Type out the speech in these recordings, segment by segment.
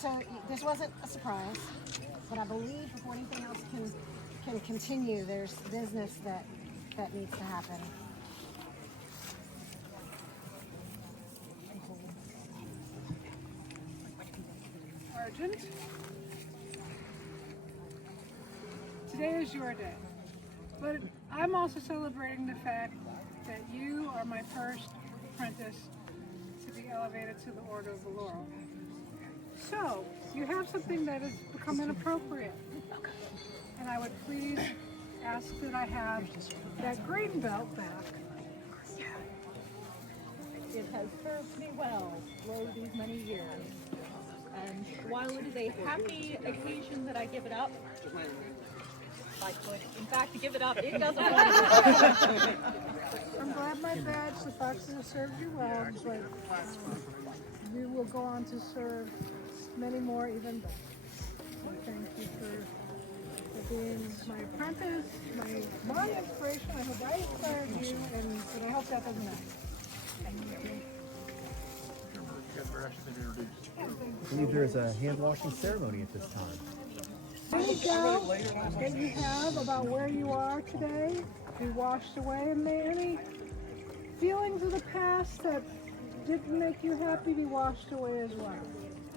So this wasn't a surprise, but I believe before anything else can continue, there's business that needs to happen. Argent, today is your day, but I'm also celebrating the fact that you are my first apprentice to be elevated to the Order of the Laurel. So, you have something that has become inappropriate, and I would please ask that I have that green belt back. It has served me well through these many years. And while it is a happy occasion that I give it up, I could, in fact, give it up. It doesn't want to. I'm glad my badge, the boxes have served you well, but you will go on to serve many more even better. So thank you for being my apprentice, my inspiration. I hope I inspired you, but I hope that doesn't happen. I believe there is a hand-washing ceremony at this time. Any doubt that you have about where you are today be washed away, and may any feelings of the past that didn't make you happy be washed away as well.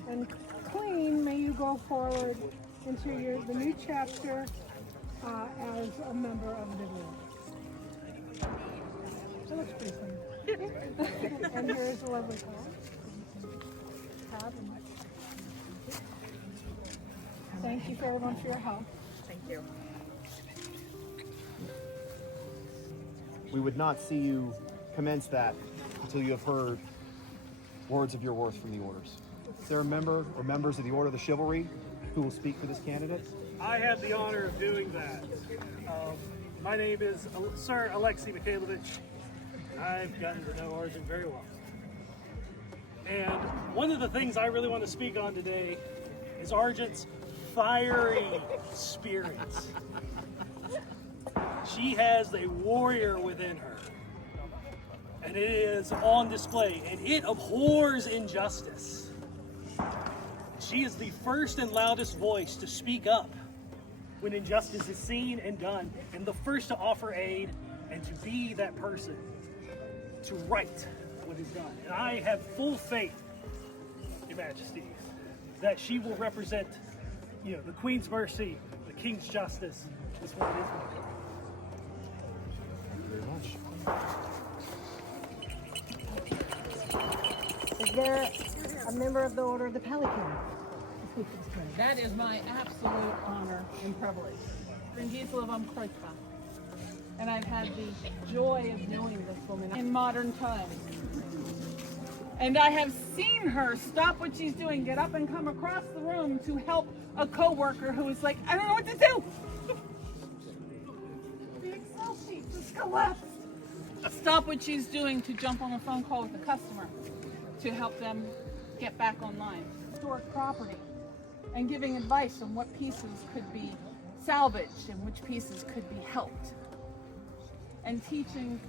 And clean, may you go forward into the new chapter as a member of the group. That looks pretty fun. And here's a lovely card. Thank you very much for your help. Thank you. We would not see you commence that until you have heard words of your worth from the orders. Is there a member or members of the Order of the Chivalry who will speak for this candidate? I have the honor of doing that. My name is Sir Alexei Mikhailovich. I've gotten to know Argent very well. And one of the things I really want to speak on today is Argent's fiery spirits. She has a warrior within her, and it is on display, and it abhors injustice. She is the first and loudest voice to speak up when injustice is seen and done, and the first to offer aid and to be that person to right what is done. And I have full faith, Your Majesty, that she will represent, the Queen's mercy, the King's justice, is what it is. Thank you very much. Is there a member of the Order of the Pelican? That is my absolute honor and privilege. Vigil of Kreuzbach. And I've had the joy of knowing this woman in modern times. And I have seen her stop what she's doing, get up and come across the room to help a co-worker who is like, I don't know what to do. The Excel sheet just collapsed. Stop what she's doing to jump on a phone call with a customer to help them get back online. Historic property. And giving advice on what pieces could be salvaged and which pieces could be helped. And teaching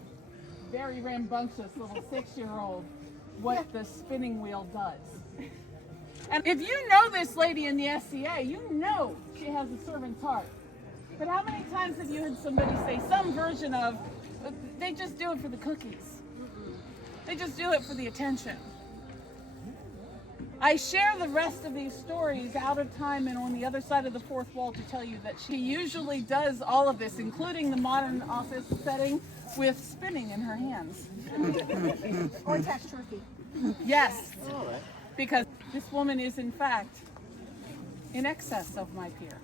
very rambunctious little 6-year-old what the spinning wheel does. And if you know this lady in the SCA, you know she has a servant's heart. But how many times have you heard somebody say some version of, they just do it for the cookies. They just do it for the attention. I share the rest of these stories out of time and on the other side of the fourth wall to tell you that she usually does all of this, including the modern office setting, with spinning in her hands. Or attached to her feet. Yes, because this woman is in fact in excess of my peer,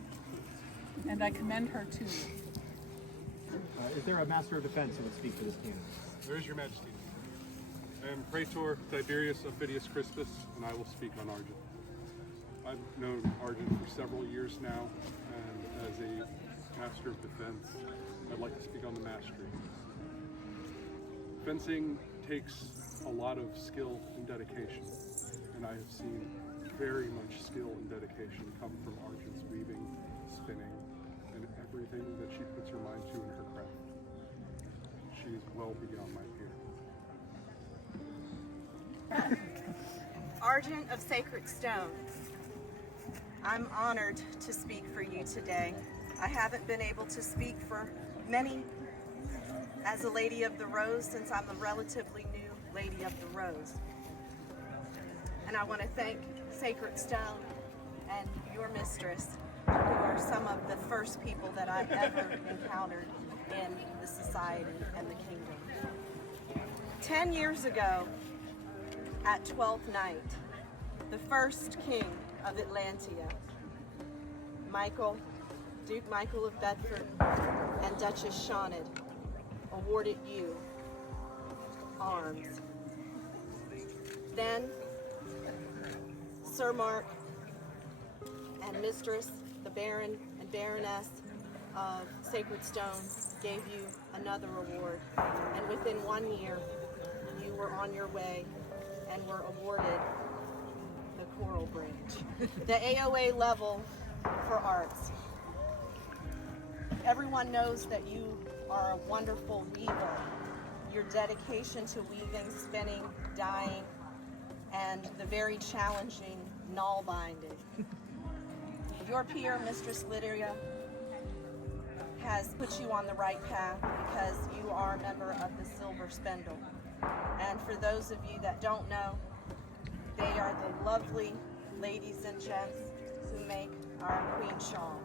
and I commend her to you. Is there a Master of Defense who would speak for this candidate? There is, Your Majesty. I am Praetor Tiberius Ophidius Crispus, and I will speak on Argent. I've known Argent for several years now, and as a Master of Defense, I'd like to speak on the mastery. Fencing takes a lot of skill and dedication, and I have seen very much skill and dedication come from Argent's weaving, spinning, and everything that she puts her mind to in her craft. She is well beyond my peer. Argent of Sacred Stones. I'm honored to speak for you today. I haven't been able to speak for many as a Lady of the Rose since I'm a relatively new Lady of the Rose. And I want to thank Sacred Stone and your mistress, who are some of the first people that I ever encountered in the society and the kingdom. 10 years ago, at 12th night, the first king of Atlantia, Duke Michael of Bedford and Duchess Shawned, awarded you arms. Then Sir Mark and Mistress, the Baron and Baroness of Sacred Stone, gave you another award. And within 1 year, you were on your way and were awarded the Coral Branch, the AOA level for arts. Everyone knows that you are a wonderful weaver. Your dedication to weaving, spinning, dyeing, and the very challenging null binding. Your peer, Mistress Lydia, has put you on the right path because you are a member of the Silver Spindle. And for those of you that don't know, they are the lovely ladies and gents who make our Queen Shawl.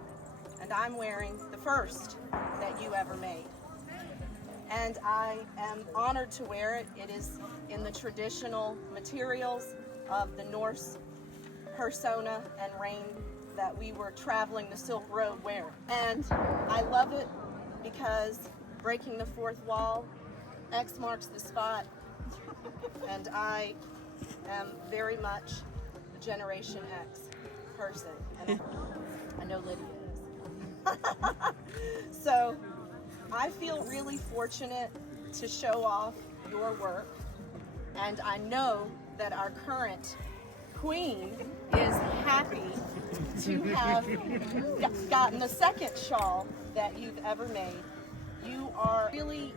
And I'm wearing the first that you ever made. And I am honored to wear it. It is in the traditional materials of the Norse persona and reign that we were traveling the Silk Road wearing. And I love it because breaking the fourth wall, X marks the spot, and I am very much a Generation X person. And I know Lydia is. So I feel really fortunate to show off your work, and I know that our current queen is happy to have gotten the second shawl that you've ever made. You are really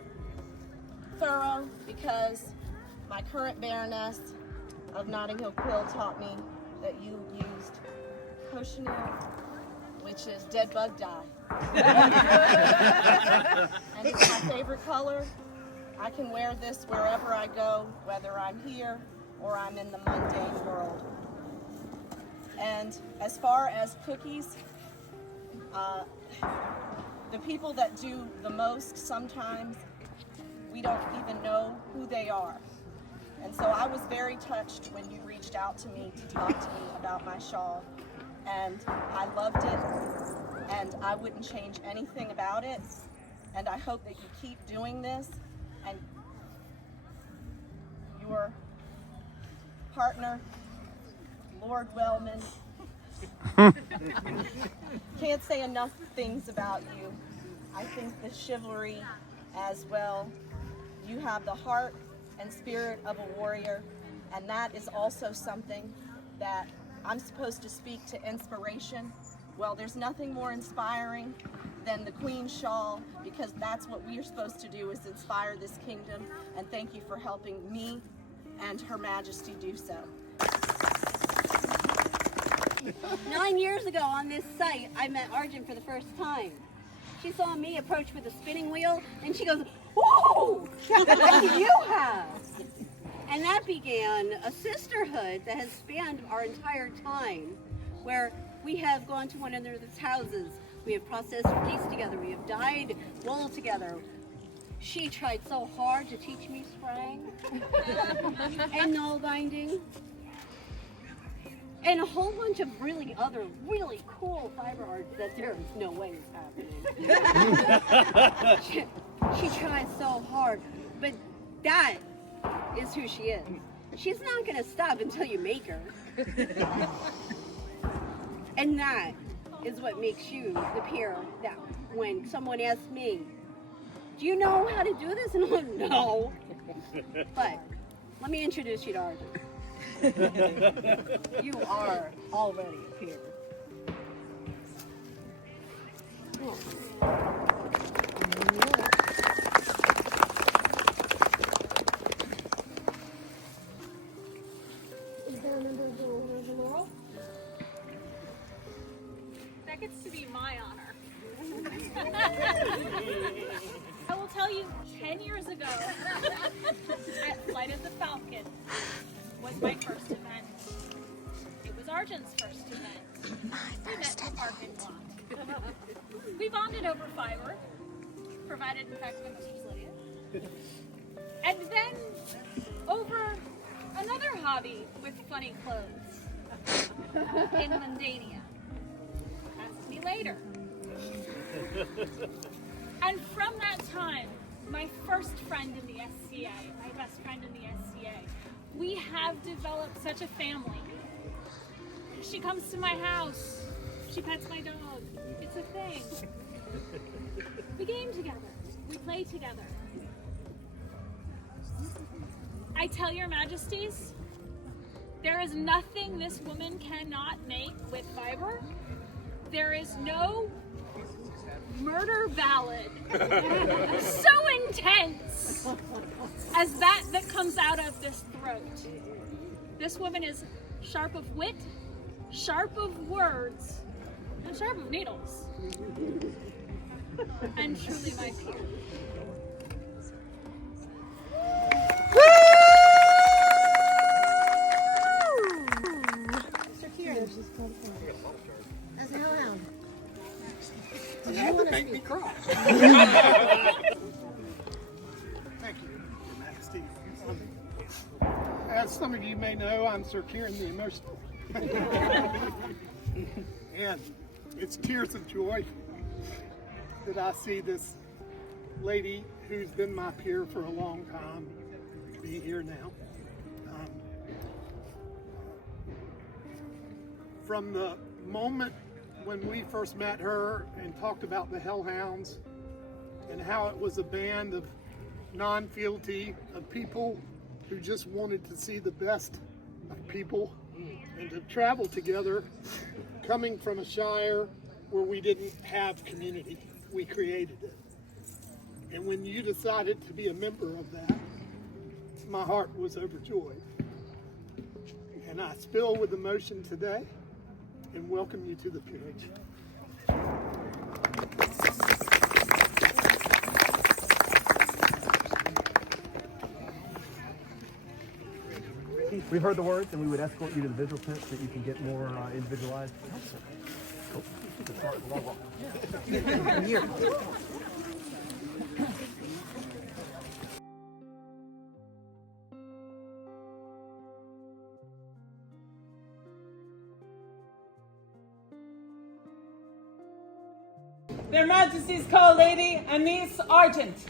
thorough because my current Baroness of Notting Hill Quill taught me that you used cochineal, which is dead bug dye. And it's my favorite color. I can wear this wherever I go, whether I'm here or I'm in the mundane world. And as far as cookies, the people that do the most, sometimes we don't even know who they are. And so I was very touched when you reached out to me to talk to me about my shawl. And I loved it, and I wouldn't change anything about it. And I hope that you keep doing this, and your partner, Lord Wellman, can't say enough things about you. I think the chivalry as well. You have the heart and spirit of a warrior, and that is also something that I'm supposed to speak to inspiration. Well, there's nothing more inspiring than the Queen's Shawl, because that's what we are supposed to do, is inspire this kingdom, and thank you for helping me and Her Majesty do so. 9 years ago on this site, I met Argent for the first time. She saw me approach with a spinning wheel, and she goes, "Whoa, what do you have?" And that began a sisterhood that has spanned our entire time, where we have gone to one another's houses, we have processed geese together, we have dyed wool together. She tried so hard to teach me sprang and null binding, and a whole bunch of other really cool fiber arts that there is no way is happening. She tried so hard, but that is who she is. She's not going to stop until you make her. And that is what makes you the peer that when someone asks me, "Do you know how to do this?" And I'm like, "No." But let me introduce you to Argent. You are already a peer. Is there a member of the Laurel? That gets to be my honor. I will tell you, 10 years ago, at Flight of the Falcon was my first event. It was Argent's first event. We met in the parking lot. We bonded over fiber, provided in fact by Mr. Lydia. And then over another hobby with funny clothes in Mundania. Ask me later. And from that time, my first friend in the SCA, my best friend in the SCA, we have developed such a family. She comes to my house, she pets my dog. It's a thing. We game together, we play together. I tell your majesties, there is nothing this woman cannot make with fiber. There is no murder ballad so intense as that comes out of this throat. This woman is sharp of wit, sharp of words, and sharp of needles. And truly my peer. As a hellhound. You have to make me cry. Thank you, Your Majesty. As some of you may know, I'm Sir Kieran the Emotional. And it's tears of joy that I see this lady who's been my peer for a long time be here now. From the moment when we first met her and talked about the Hellhounds and how it was a band of non-fealty, of people who just wanted to see the best of people and to travel together, coming from a shire where we didn't have community, we created it. And when you decided to be a member of that, my heart was overjoyed. And I spill with emotion today and welcome you to the peerage. We've heard the words, and we would escort you to the Vigil tent so that you can get more individualized. Here. Their Majesty's Call Lady Annice Argent.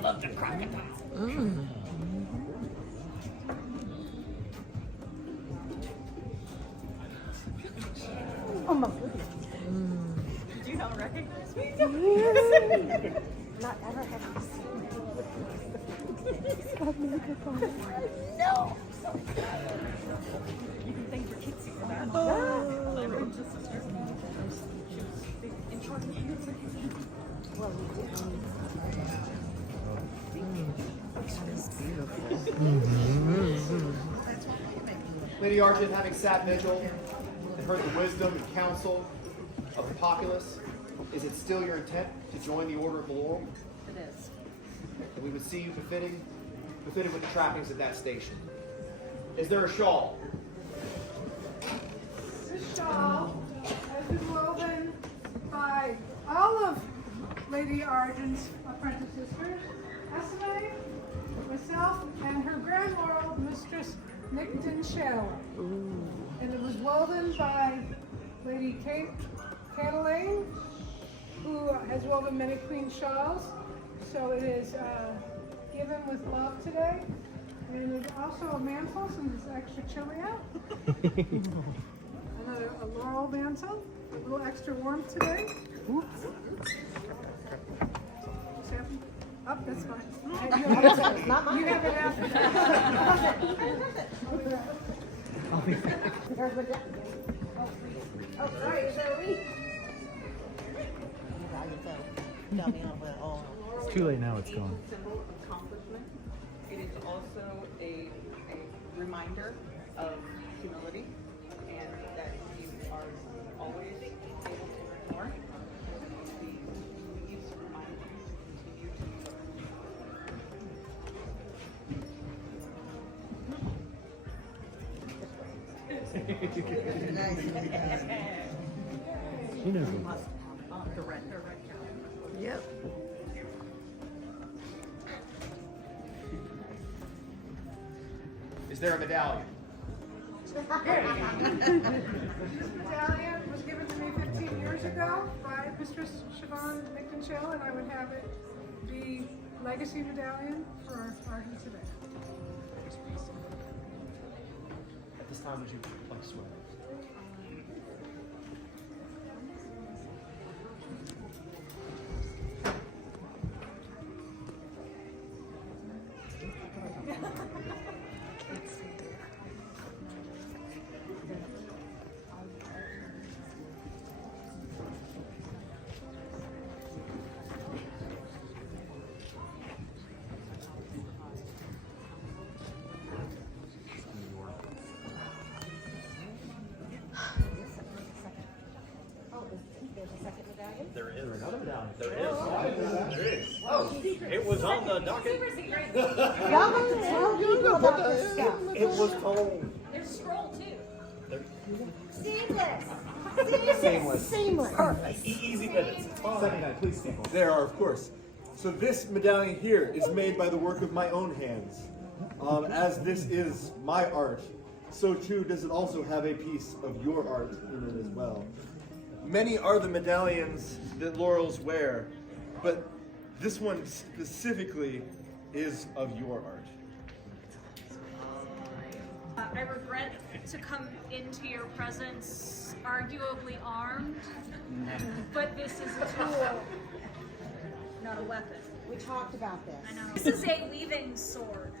Love the crocodile. Oh my Did you not recognize me? Not ever have I seen No. You can thank your kids for that. Lady Argent, having sat vigil and heard the wisdom and counsel of the populace, is it still your intent to join the Order of the Laurel? It is. And we would see you befitted with the trappings of that station. Is there a shawl? This shawl has been woven by all of Lady Argent's apprentice sisters, Esme, myself, and her Grand Laurel Mistress Nickton Shell. And it was woven by Lady Catalane, who has woven many queen shawls. So it is given with love today. And there's also a mantle since it's extra chilly out. Another a laurel mantle, a little extra warm today. Oops. What's happening? Oh, that's fine. It's not mine. You have it after. Oh, sorry, is that a week? It's too late now, it's gone. Symbol of accomplishment. It is also a reminder of humility, and that you are always able to learn more. We use to remind you to continue to She knows. the red cow. Yep. Is there a medallion? This medallion was given to me 15 years ago by Mistress Siobhan McIntyre, and I would have it be legacy medallion for Argent today. At this time, would you like to swear? There is another medallion. There is. Oh, it was on the docket. Y'all have to tell people about this stuff. It was told. There's a scroll too. Seamless. Perfect. Easy minutes. Second guy, please stand. There are, of course. So this medallion here is made by the work of my own hands. As this is my art, so too does it also have a piece of your art in it as well. Many are the medallions that Laurels wear, but this one specifically is of your art. I regret to come into your presence arguably armed, but this is a tool, not a weapon. We talked about this. I know. This is a weaving sword,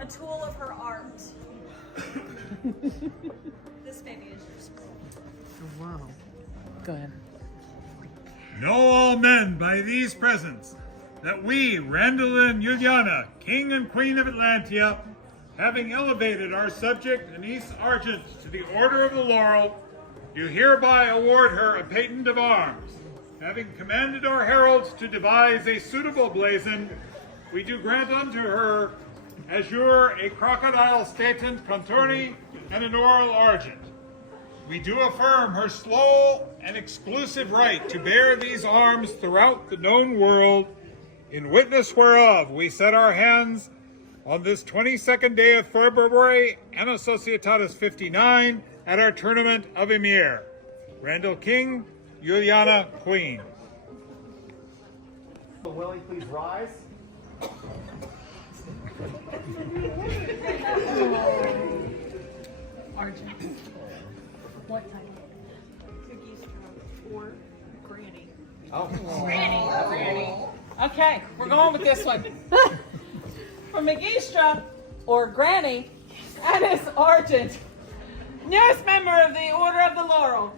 a tool of her art. This baby is your scroll. Wow. Go ahead. Know all men by these presents that we, Randall and Juliana, King and Queen of Atlantia, having elevated our subject Annice Argent to the Order of the Laurel, do hereby award her a patent of arms. Having commanded our heralds to devise a suitable blazon, we do grant unto her azure a crocodile statent contorni and an oral argent. We do affirm her sole and exclusive right to bear these arms throughout the known world, in witness whereof we set our hands on this 22nd day of February, Anno Societatis 59, at our tournament of Ymir. Randall King, Juliana Queen. Willie, please rise. Argent. What type? Magestra or Granny. Oh. Granny. Okay, we're going with this one. For Magestra, or Granny, Annice Argent, newest member of the Order of the Laurel.